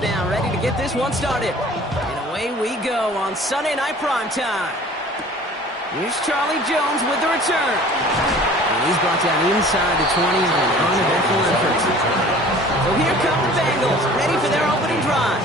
now, ready to get this one started. And away we go on Sunday Night Primetime. Here's Charlie Jones with the return. And he's brought down inside the 20 on an uneventful effort. So here come the Bengals, ready for their opening drive.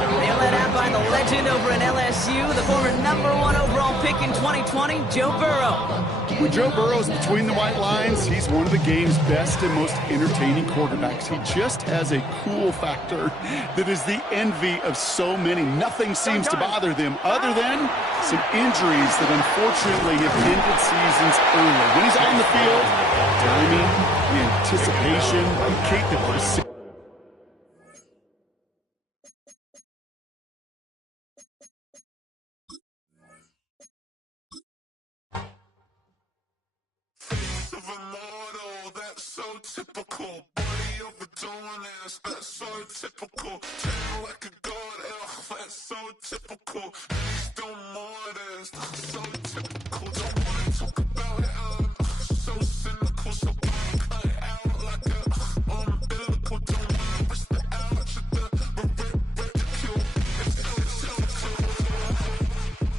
They're led out by the legend over in LSU, the former #1 overall pick in 2020, Joe Burrow. When Joe Burrow's between the white lines, he's one of the game's best and most entertaining quarterbacks. He just has a cool factor that is the envy of so many. Nothing seems to bother them other than some injuries that unfortunately have ended seasons early. When he's on the field, timing, the anticipation, the precision. Typical, body overdoing this, that's so typical. Turn like a god, that's so typical. Still more this, so typical. Don't wanna talk about it, so cynical. So cut it out like a umbilical. Don't wanna risk the ouch of the ridicule. It's typical.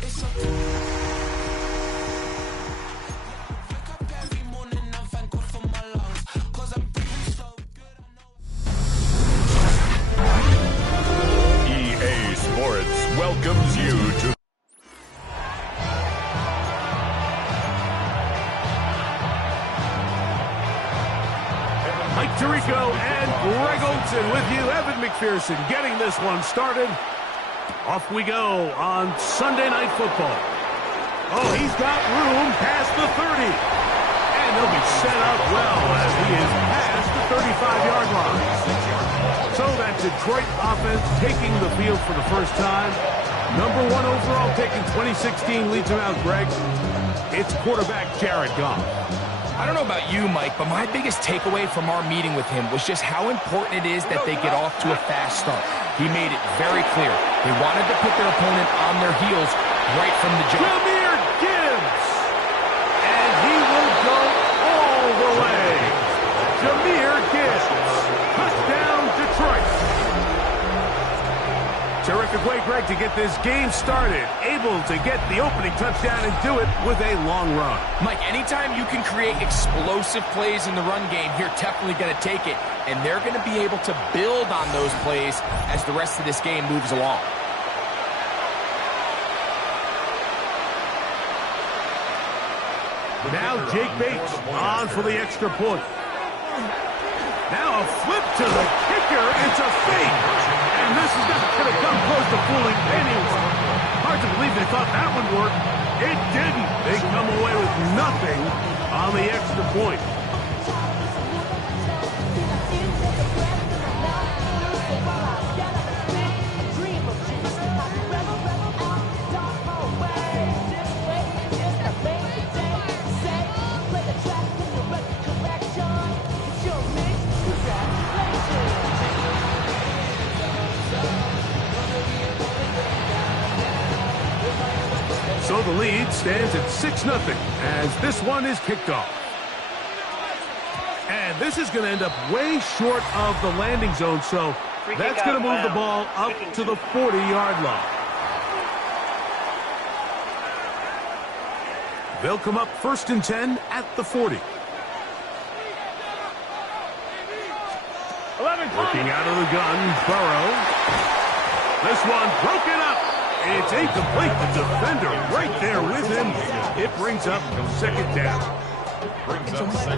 It's okay. Welcomes you to Mike Tirico and Greg Olson with you. Evan McPherson getting this one started. Off we go on Sunday Night Football. Oh, he's got room past the 30. And he'll be set up well as he is past the 35-yard line. So that Detroit offense taking the field for the first time. #1 overall pick in 2016 leads him out, Greg. It's quarterback Jared Goff. I don't know about you, Mike, but my biggest takeaway from our meeting with him was just how important it is that they get off to a fast start. He made it very clear. They wanted to put their opponent on their heels right from the jump. Jahmyr Gibbs! And he will go all the way. Jahmyr Gibbs. Touchdown, Detroit. Terrific way, Greg, to get this game started. Able to get the opening touchdown and do it with a long run. Mike, anytime you can create explosive plays in the run game, you're definitely going to take it. And they're going to be able to build on those plays as the rest of this game moves along. Now Jake Bates on for the extra point. Now a flip to the kicker. It's a fake. And this is not going to come close to fooling anyone. Hard to believe they thought that would work. It didn't. They come away with nothing on the extra point. So the lead stands at 6-0 as this one is kicked off. And this is going to end up way short of the landing zone, so that's going to move the ball up to the 40-yard line. They'll come up 1st and 10 at the 40. Looking out of the gun, Burrow. This one broken up. It's incomplete. The defender right there with him. It brings up 2nd down.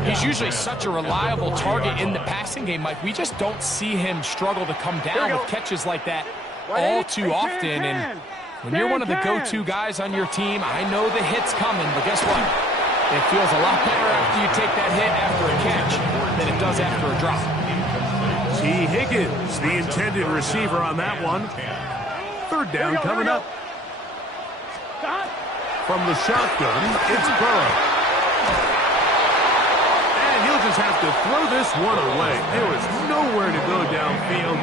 He's usually such a reliable target in the passing game, Mike. We just don't see him struggle to come down with catches like that all too often. And when you're one of the go-to guys on your team, I know the hit's coming, but guess what? It feels a lot better after you take that hit after a catch than it does after a drop. T. Higgins, the intended receiver on that one. 3rd down coming up. From the shotgun, it's Burrow. And he'll just have to throw this one away. There was nowhere to go downfield.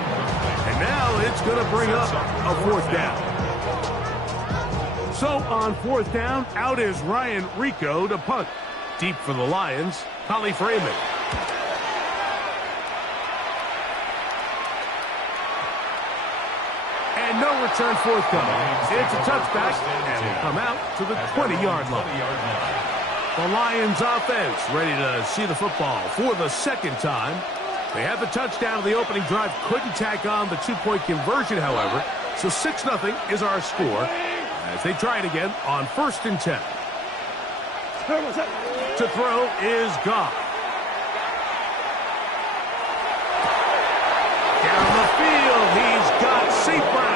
And now it's going to bring up a 4th down. So on 4th down, out is Ryan Rico to punt. Deep for the Lions, Collie Freeman. no return forthcoming. It's a touchback, and will come out to the 20-yard line. The Lions offense ready to see the football for the second time. They had the touchdown of the opening drive, couldn't tack on the two-point conversion, however. So 6-0 is our score as they try it again on 1st and 10. To throw is Goff. Down the field, he's got St. Brown.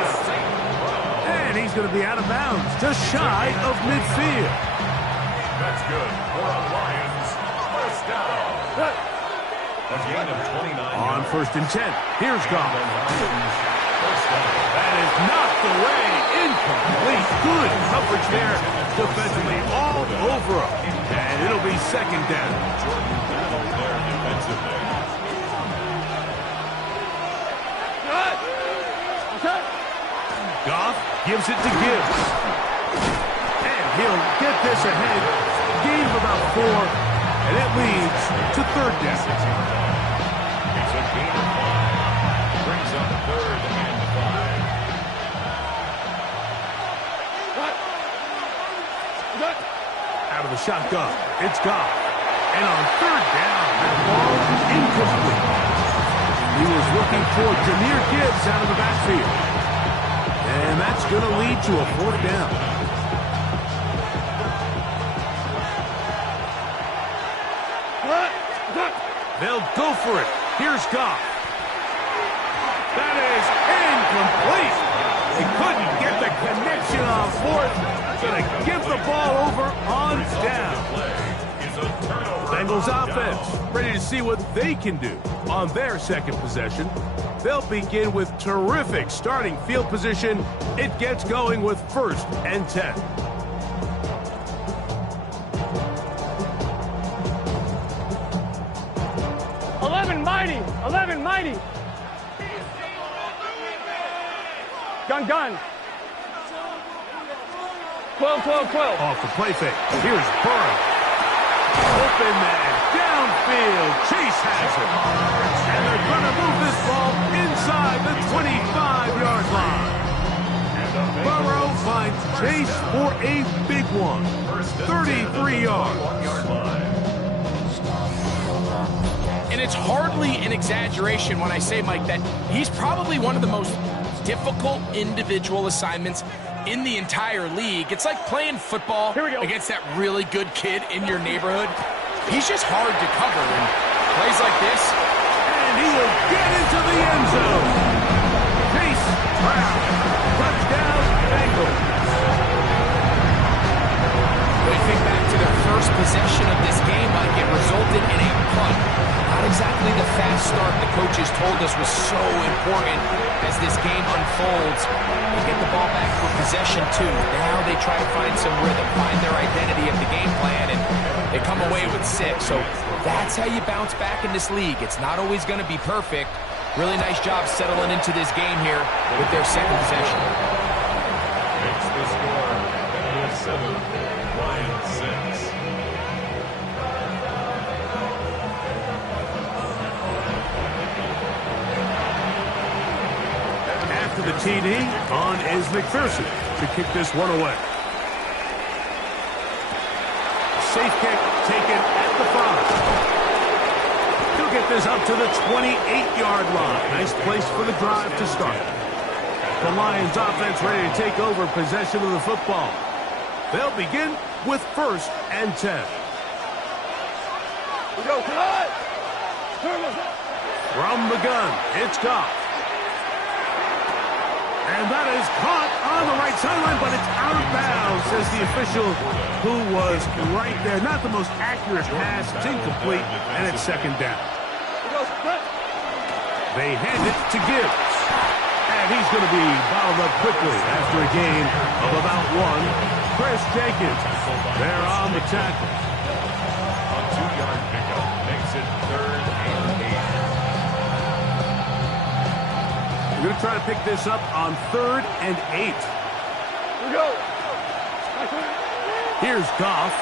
And he's going to be out of bounds, just shy of midfield. That's good for the Lions. First down. A gain of 29. On 1st and 10, here's Goff. That is knocked away. Incomplete. Good coverage there defensively all over him. And it'll be 2nd down. There defensively. Goff gives it to Gibbs. And he'll get this ahead. Gain of about 4. And it leads to 3rd down. It's a gain of 5. Brings up 3rd and 5. Out of the shotgun, it's Goff. And on 3rd down, the ball is incomplete. He was looking for Jahmyr Gibbs out of the backfield. And that's going to lead to a 4th down. They'll go for it. Here's Goff. That is incomplete. They couldn't get the connection on 4th, so they give the ball over on down. Bengals offense ready to see what they can do on their 2nd possession. They'll begin with terrific starting field position. It gets going with 1st and 10. Mighty. Gun. 12. Off the play fake. Here's Burrow. Open man. Downfield. Chase has it. And they're going to move this ball inside the 25-yard line. Burrow finds Chase for a big one. 33 yards. And it's hardly an exaggeration when I say, Mike, that he's probably one of the most difficult individual assignments in the entire league. It's like playing football against that really good kid in your neighborhood. He's just hard to cover, and plays like this. And he will get into the end zone. Chase Brown. Touchdown, Bengals. When you think back to their first possession of this game, Mike, it resulted in a punt. Not exactly the fast start the coaches told us was so important as this game unfolds. They get the ball back for possession 2. Now they try to find some rhythm, find their identity of the game plan, and they come away with 6. So that's how you bounce back in this league. It's not always going to be perfect. Really nice job settling into this game here with their 2nd possession. Makes the score. Bengals 7, Lions 6. After the TD, on is McPherson to kick this one away. Safe kick taken at the 5. He'll get this up to the 28-yard line. Nice place for the drive to start. The Lions offense ready to take over possession of the football. They'll begin with 1st and 10. From the gun, it's Goff. And that is caught on the right sideline, but it's out of bounds, says the official who was right there. Not the most accurate pass. It's incomplete, and it's 2nd down. They hand it to Gibbs. And he's going to be bottled up quickly after a gain of about 1. Chris Jenkins there on the tackle. A 2-yard pickup makes it 3rd and 8. We're going to try to pick this up on 3rd and 8. Here we go. Here's Goff.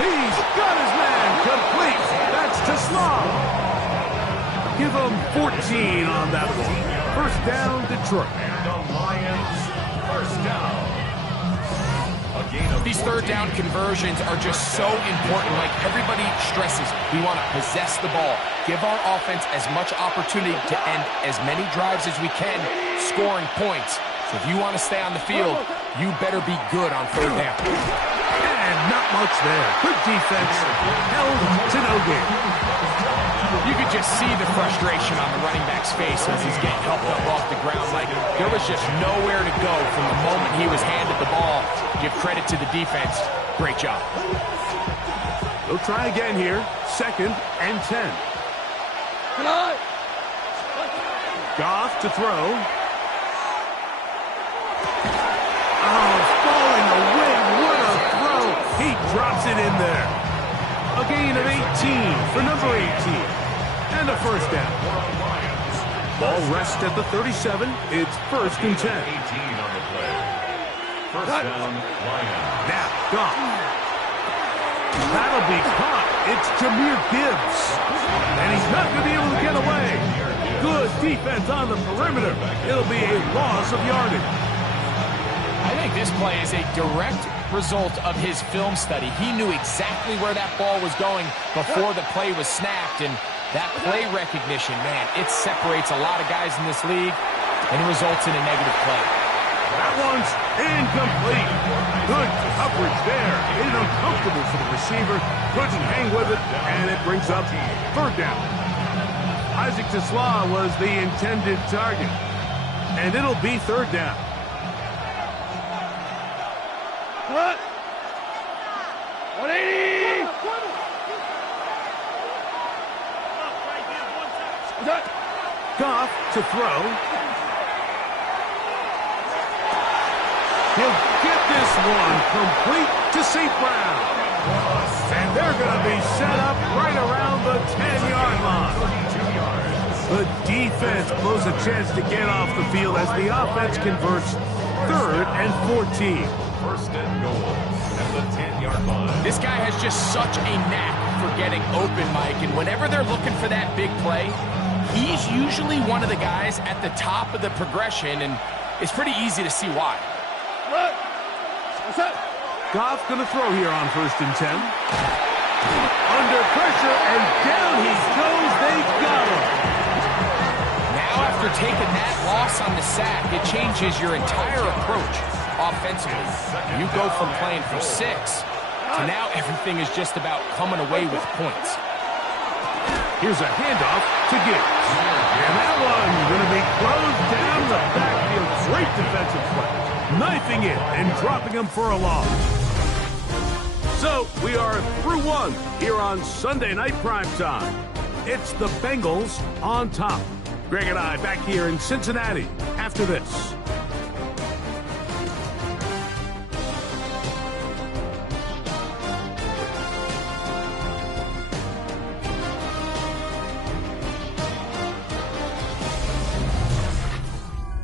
He's got his man complete. That's to Slav. Give him 14 on that one. First down, Detroit. And the Lions, first down. These third down conversions are just so important. Like everybody stresses, we want to possess the ball, give our offense as much opportunity to end as many drives as we can, scoring points. So if you want to stay on the field, you better be good on third down. And not much there. Good defense, held to no gain. You could just see the frustration on the running back's face as he's getting helped up off the ground. Like there was just nowhere to go from the moment he was handed the ball. Give credit to the defense. Great job. They'll try again here. 2nd and 10. Goff to throw. Oh, falling away. What a throw. He drops it in there. A gain of 18 for number 18. And a first down. Ball rests at the 37. It's 1st and 10. 18 on the play. First down, Lions. Now, Goff. That'll be caught. It's Jahmyr Gibbs. And he's not going to be able to get away. Good defense on the perimeter. It'll be a loss of yardage. I think this play is a direct result of his film study. He knew exactly where that ball was going before the play was snapped, and that play recognition, man, it separates a lot of guys in this league, and it results in a negative play. That one's incomplete. Good coverage there. Made it uncomfortable for the receiver. Couldn't hang with it, and it brings up third down. Isaac Tesla was the intended target, and it'll be third down. What? 180! Goff to throw. He'll get this one complete to St. Brown. And they're going to be set up right around the 10-yard line. The defense blows a chance to get off the field as the offense converts 3rd and 14. First and goal at the 10-yard line. This guy has just such a knack for getting open, Mike, and whenever they're looking for that big play, he's usually one of the guys at the top of the progression, and it's pretty easy to see why. Goff going to throw here on 1st and 10. Under pressure, and down he goes. They got him. Now, after taking that loss on the sack, it changes your entire approach offensively. You go from playing for 6 to now everything is just about coming away with points. Here's a handoff to Gibbs. And that one going to be closed down the backfield. Great defensive play. Knifing it and dropping him for a loss. So we are through one here on Sunday Night Primetime. It's the Bengals on top. Greg and I back here in Cincinnati after this.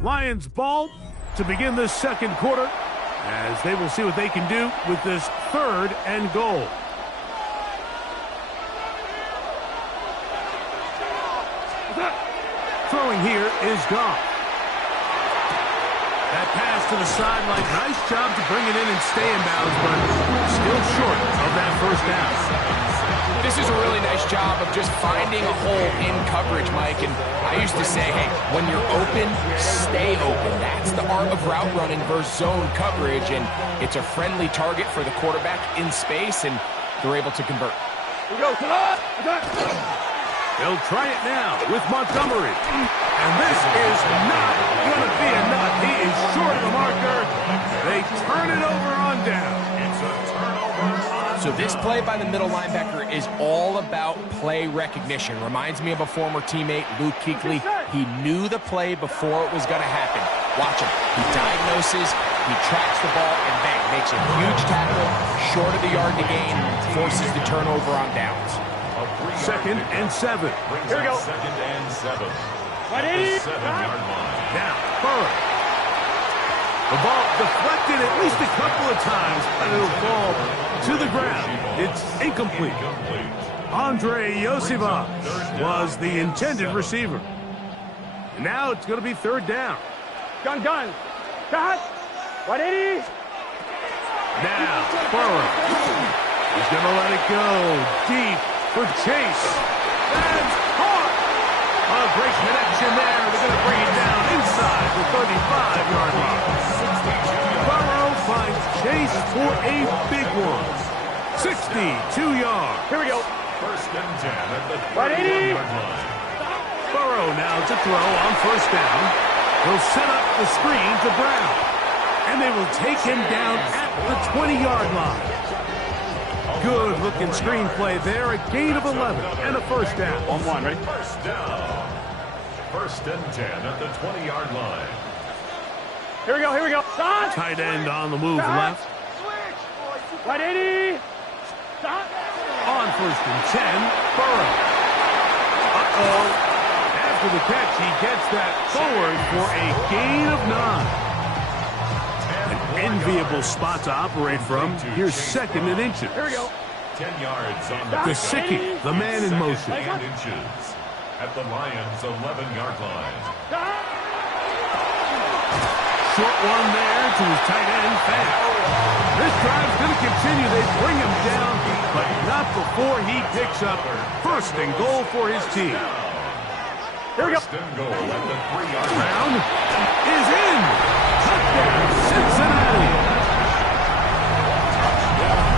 Lions ball to begin this 2nd quarter as they will see what they can do with this 3rd and goal. Throwing here is Goff. That pass to the sideline. Nice job to bring it in and stay in bounds, but still short of that first down. This is a really nice job of just finding a hole in coverage, Mike. And I used to say, hey, when you're open, stay open. That's the art of route running versus zone coverage. And it's a friendly target for the quarterback in space, and they're able to convert. We go, They'll try it now with Montgomery. And this is not going to be enough. He is short of the marker. They turn it over on down. It's a turnover. So this play by the middle linebacker is all about play recognition. Reminds me of a former teammate, Luke Kuechly. He knew the play before it was going to happen. Watch him. He diagnoses, he tracks the ball, and bang, makes a huge tackle, short of the yard to gain, forces the turnover on downs. 2nd and 7. Here we go. 2nd and 7. What At the is 7-yard line. Now, Burrow. The ball deflected at least a couple of times, but it'll fall to the ground. It's incomplete. Andre Yosivas was the intended receiver. And now it's going to be third down. Gun. Cut. 180. Now, Burrow. He's going to let it go deep for Chase. That's caught. A great connection there. They're going to bring it down inside the 35-yard line. Burrow finds Chase for a big one. 62 yards. Here we go. First and 10 at the 180. 31-yard line. Burrow now to throw on first down. He'll set up the screen to Brown. And they will take him down at the 20-yard line. Good-looking screenplay there. A gain of 11 and a first down. 1-1, ready? First down. First and 10 at the 20-yard line. Here we go. Stop. Tight end on the move Stop. left. 180. Stop. On first and 10, Burrow. Uh-oh. After the catch, he gets that forward for a gain of 9. An enviable spot to operate from. Here's second and inches. Here we go. 10 yards on the Gesicki, the man in motion. and inches at the Lions' 11-yard line. Short one there to his tight end, Fant. This drive's going to continue. They bring him down, but not before he picks up first and goal for his team. Here we go. First and goal at the 3-yard line. Brown is in. Touchdown, Cincinnati.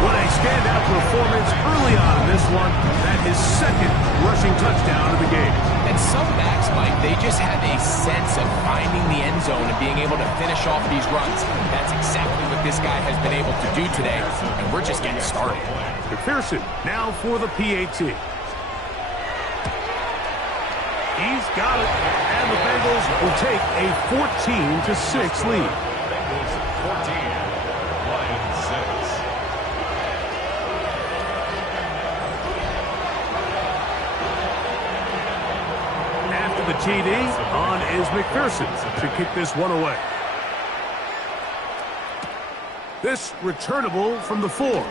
What a standout performance early on in this one. That his second rushing touchdown of the game. And some backs, Mike, they just have a sense of finding the end zone and being able to finish off these runs. That's exactly what this guy has been able to do today, and we're just getting started. McPherson now for the PAT. He's got it, and the Bengals will take a 14-6 lead. Bengals 14, Lions 6. After the TD, on is McPherson to kick this one away. This returnable from the 4.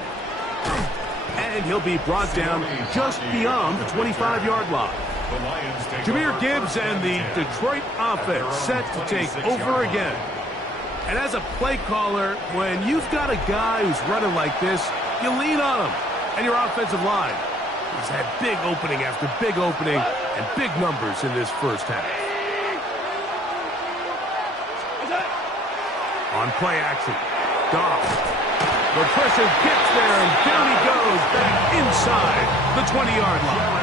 And he'll be brought down just beyond the 25-yard line. The Lions take Jahmyr over Gibbs and the Detroit offense set to take over again. And as a play caller, when you've got a guy who's running like this, you lean on him. And your offensive line has had big opening after big opening and big numbers in this first half. On play action, Goff. The pressure gets there, and down he goes back inside the 20-yard line.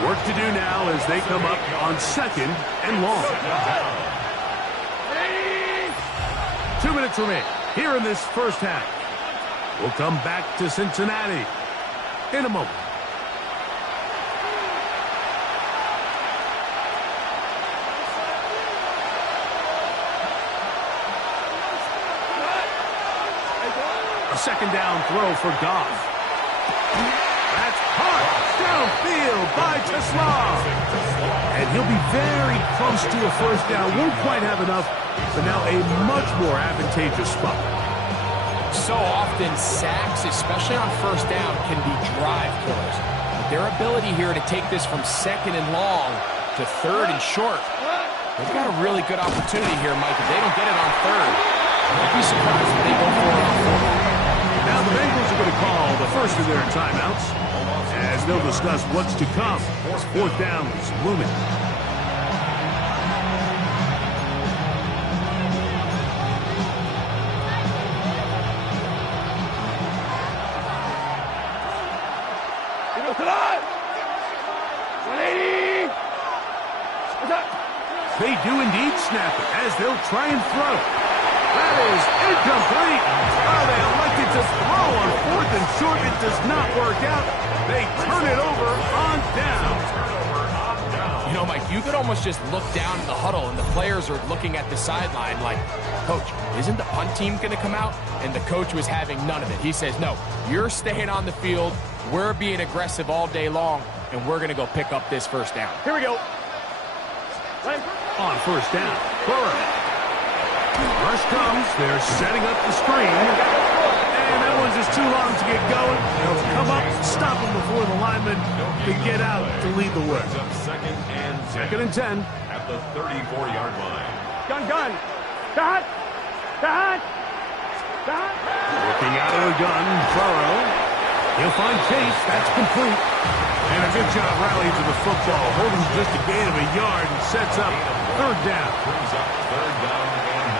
Work to do now as they come up on second and long. 2 minutes remain here in this first half. We'll come back to Cincinnati in a moment. A second down throw for Goff. That's caught downfield by Tesla. And he'll be very close to a first down. Won't quite have enough, but now a much more advantageous spot. So often, sacks, especially on first down, can be drive killers. But their ability here to take this from second and long to third and short, they've got a really good opportunity here, Mike. If they don't get it on third, I'd be surprised if they go for it on fourth. Now the Bengals are going to call the first of their timeouts as they'll discuss what's to come. As fourth down is looming. They do indeed snap it as they'll try and throw. That is incomplete. Oh, they elected to throw on fourth and short. It does not work out. They turn it over on down. You know, Mike, you could almost just look down in the huddle and the players are looking at the sideline like, Coach, isn't the punt team going to come out? And the coach was having none of it. He says, no, you're staying on the field. We're being aggressive all day long, and we're going to go pick up this first down. Here we go. On first down, Burrow. Rush comes. They're setting up the screen. And that one's just too long to get going. They'll come up, stop him before the lineman can get out to lead the way. Second and 10. At the 34-yard line. Gun. Start. Looking out of the gun, Burrow. He'll find Chase. That's complete. And a good job rallying to the football. Holding just a gain of a yard and sets up third down. Brings up third down and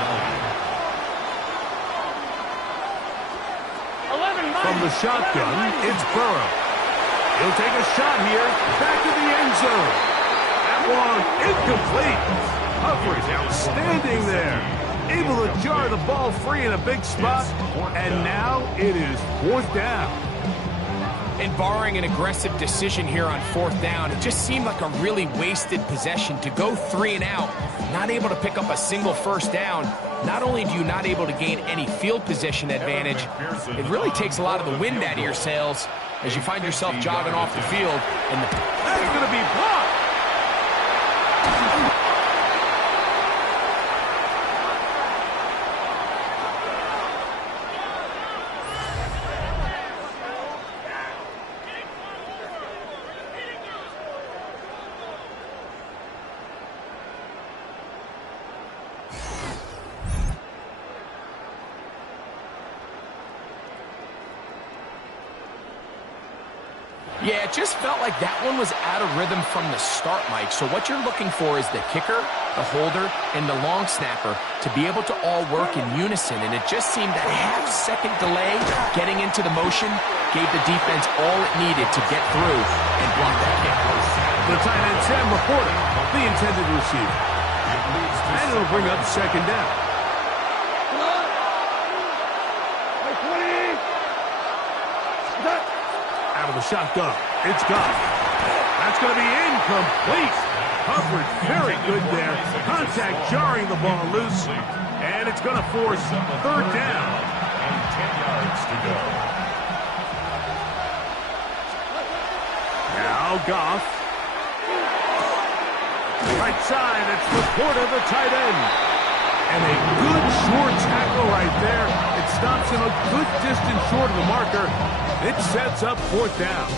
9. From the shotgun, it's Burrow. He'll take a shot here. Back to the end zone. That one incomplete. Coverage outstanding there. Able to jar the ball free in a big spot. And now it is fourth down. And barring an aggressive decision here on fourth down, it just seemed like a really wasted possession to go 3 and out, not able to pick up a single first down. Not only do you not able to gain any field position advantage, it really takes a lot of the wind out of your sails as you find yourself jogging off the field. And that's going to be blocked. Yeah, it just felt like that one was out of rhythm from the start, Mike. So what you're looking for is the kicker, the holder, and the long snapper to be able to all work in unison. And it just seemed that half-second delay getting into the motion gave the defense all it needed to get through and block that kick. The tight end Sam reported the intended receiver. And it'll bring up second down. Out of the shotgun. It's gone. That's going to be incomplete. Coverage very good there. Contact jarring the ball loose. And it's going to force third down. And 10 yards to go. Now Goff. Right side. It's Laporta, the tight end. And a good short tackle right there. It stops him a good distance short of the marker. It sets up fourth down.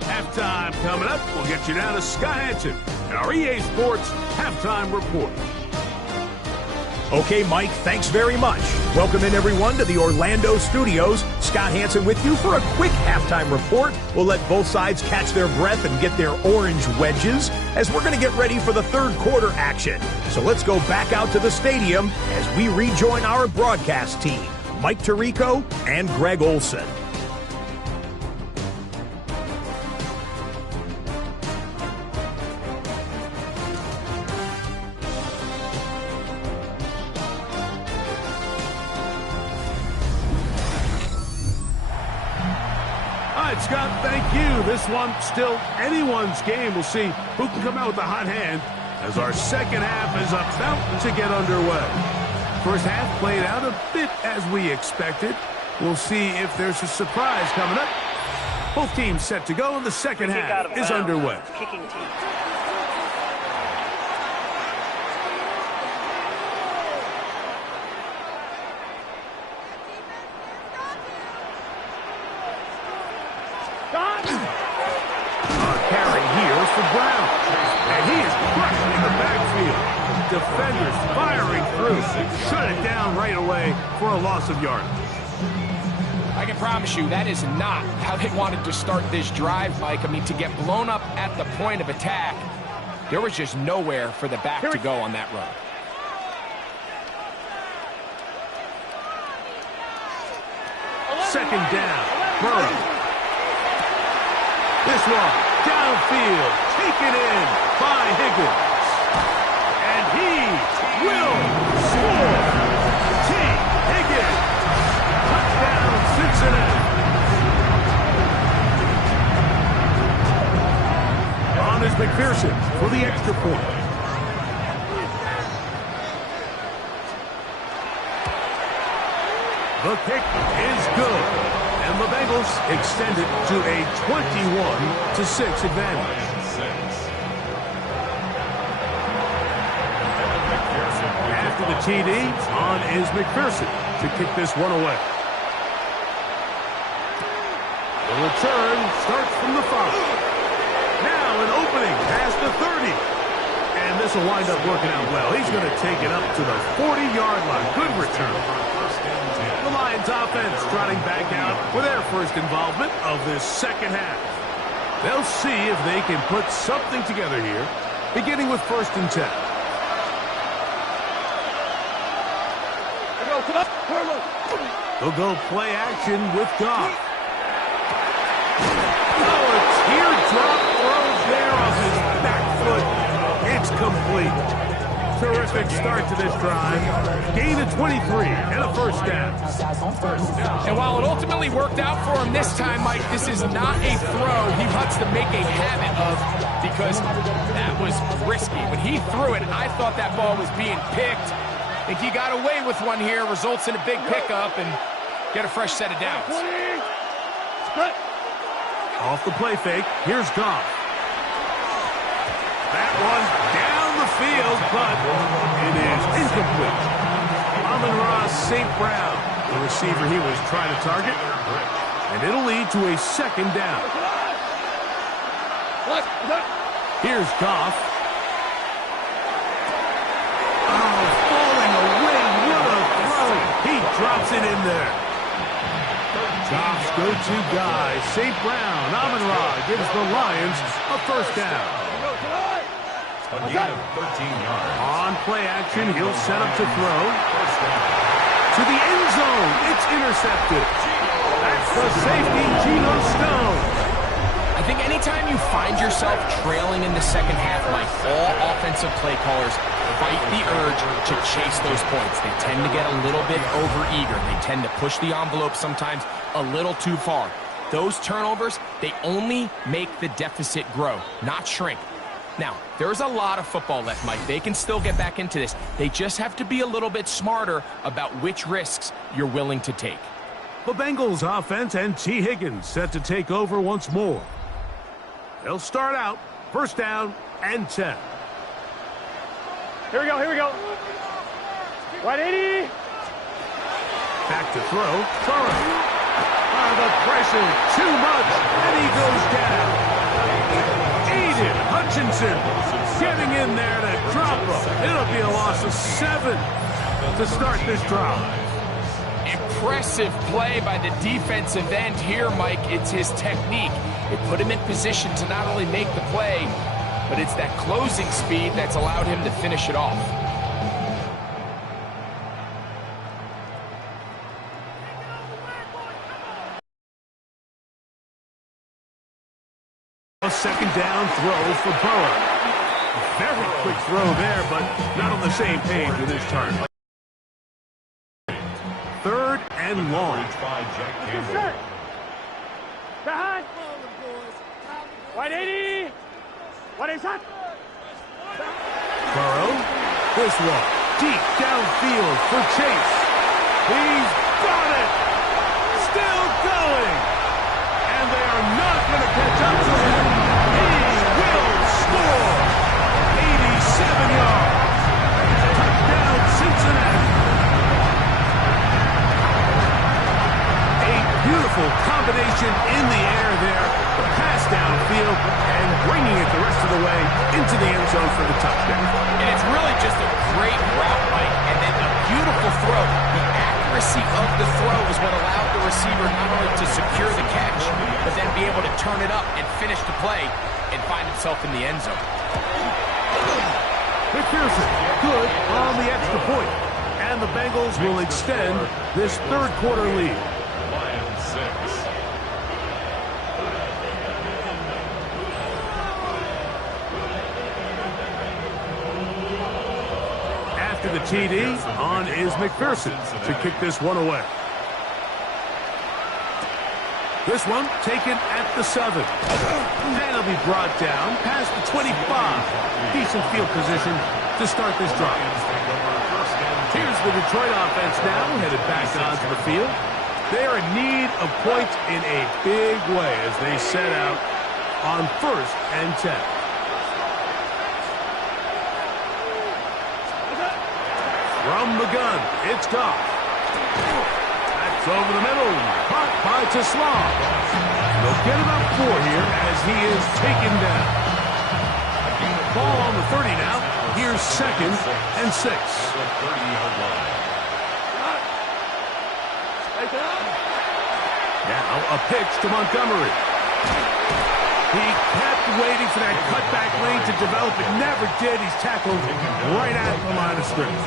Halftime coming up. We'll get you down to Scott Hansen and our EA Sports Halftime Report. Okay, Mike, thanks very much. Welcome in, everyone, to the Orlando studios. Scott Hansen with you for a quick halftime report. We'll let both sides catch their breath and get their orange wedges as we're going to get ready for the third quarter action. So let's go back out to the stadium as we rejoin our broadcast team, Mike Tirico and Greg Olson. Scott, thank you. This one still anyone's game. We'll see who can come out with the hot hand as our second half is about to get underway. First half played out a bit as we expected. We'll see if there's a surprise coming up. Both teams set to go, and the second half is underway. Kicking team. Defenders firing through. Shut it down right away for a loss of yardage. I can promise you that is not how they wanted to start this drive, Mike. I mean, to get blown up at the point of attack, there was just nowhere for the back to go on that run. Second down. Burrow. This one downfield. Taken in by Higgins. He will score. T. Higgins. Touchdown, Cincinnati. On is McPherson for the extra point. The kick is good. And the Bengals extend it to a 21-6 advantage. After the TD, on is McPherson to kick this one away. The return starts from the 5. Now an opening past the 30. And this will wind up working out well. He's going to take it up to the 40-yard line. Good return. The Lions offense trotting back out for their first involvement of this second half. They'll see if they can put something together here, beginning with 1st and 10. They'll go play action with Goff. Oh, a teardrop throws there off his back foot. It's complete. Terrific start to this drive. Gain of 23 and a first down. And while it ultimately worked out for him this time, Mike, this is not a throw he wants to make a habit of because that was risky. When he threw it, I thought that ball was being picked. I think he got away with one here, results in a big pickup and get a fresh set of downs. Off the play fake, here's Goff. That one down the field, but it is incomplete. Amon-Ra St. Brown, the receiver he was trying to target, and it'll lead to a second down. Here's Goff. Oh, falling away, what a throw. He drops it in there. Goff's go-to guy, St. Brown. Amon-Ra gives the Lions a first down. A gain of 13 yards. On play action, he'll set up to throw. To the end zone, it's intercepted. That's the safety, Geno Stone. I think anytime you find yourself trailing in the second half, Mike, all offensive play callers fight the urge to chase those points. They tend to get a little bit overeager. They tend to push the envelope sometimes a little too far. Those turnovers, they only make the deficit grow, not shrink. Now, there's a lot of football left, Mike. They can still get back into this. They just have to be a little bit smarter about which risks you're willing to take. The Bengals offense and T. Higgins set to take over once more. They'll start out, first down and 10. Here we go. Wide 80. Back to throw. Burrow. The pressure, too much, and he goes down. Aiden Hutchinson getting in there to drop him. It'll be a loss of 7 to start this drive. Impressive play by the defensive end here, Mike. It's his technique. It put him in position to not only make the play, but it's that closing speed that's allowed him to finish it off. A second down throw for Burrow. A very quick throw there, but not on the same page with his target. Third and long. Behind. Wide 80. What is that? Burrow. This one. Deep downfield for Chase. He's got it. Still going. And they are not going to catch up to him. He will score. 87 yards. Touchdown, Cincinnati. A beautiful combination in the air there. The pass downfield and bringing it the rest of the way into the end zone for the touchdown. And it's really just a great route, Mike, and then a beautiful throw. The accuracy of the throw is what allowed the receiver not only to secure the catch, but then be able to turn it up and finish the play and find himself in the end zone. McPherson, good on the extra point. And the Bengals will extend this third quarter lead. Lions 6. After the TD, on is McPherson to kick this one away. This one taken at the 7. And it'll be brought down past the 25. Decent field position to start this drive. Here's the Detroit offense now, headed back onto the field. They are in need of points in a big way as they set out on 1st and 10. From the gun, it's Goff. That's over the middle. To Slaw. They'll get about 4 here as he is taken down. Ball on the 30 now. Here's 2nd and 6. Now a pitch to Montgomery. He kept waiting for that cutback lane to develop. It never did. He's tackled right at the line of scrimmage.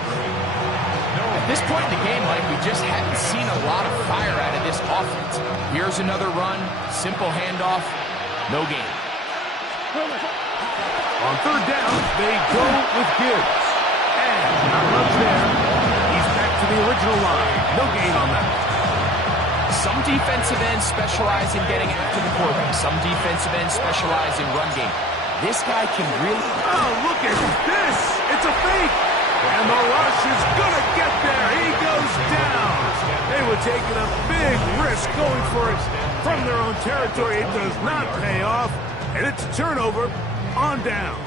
At this point in the game, Mike, we just haven't seen a lot of fire out of this offense. Here's another run, simple handoff, no gain. On 3rd down, they go with Gibbs. And not much there. He's back to the original line. No gain on that. Some defensive ends specialize in getting after the quarterback. Some defensive ends specialize in run game. This guy can really... Oh, look at this! It's a fake! And the rush is going to get there. He goes down. They were taking a big risk going for it from their own territory. It does not pay off, and it's a turnover on down.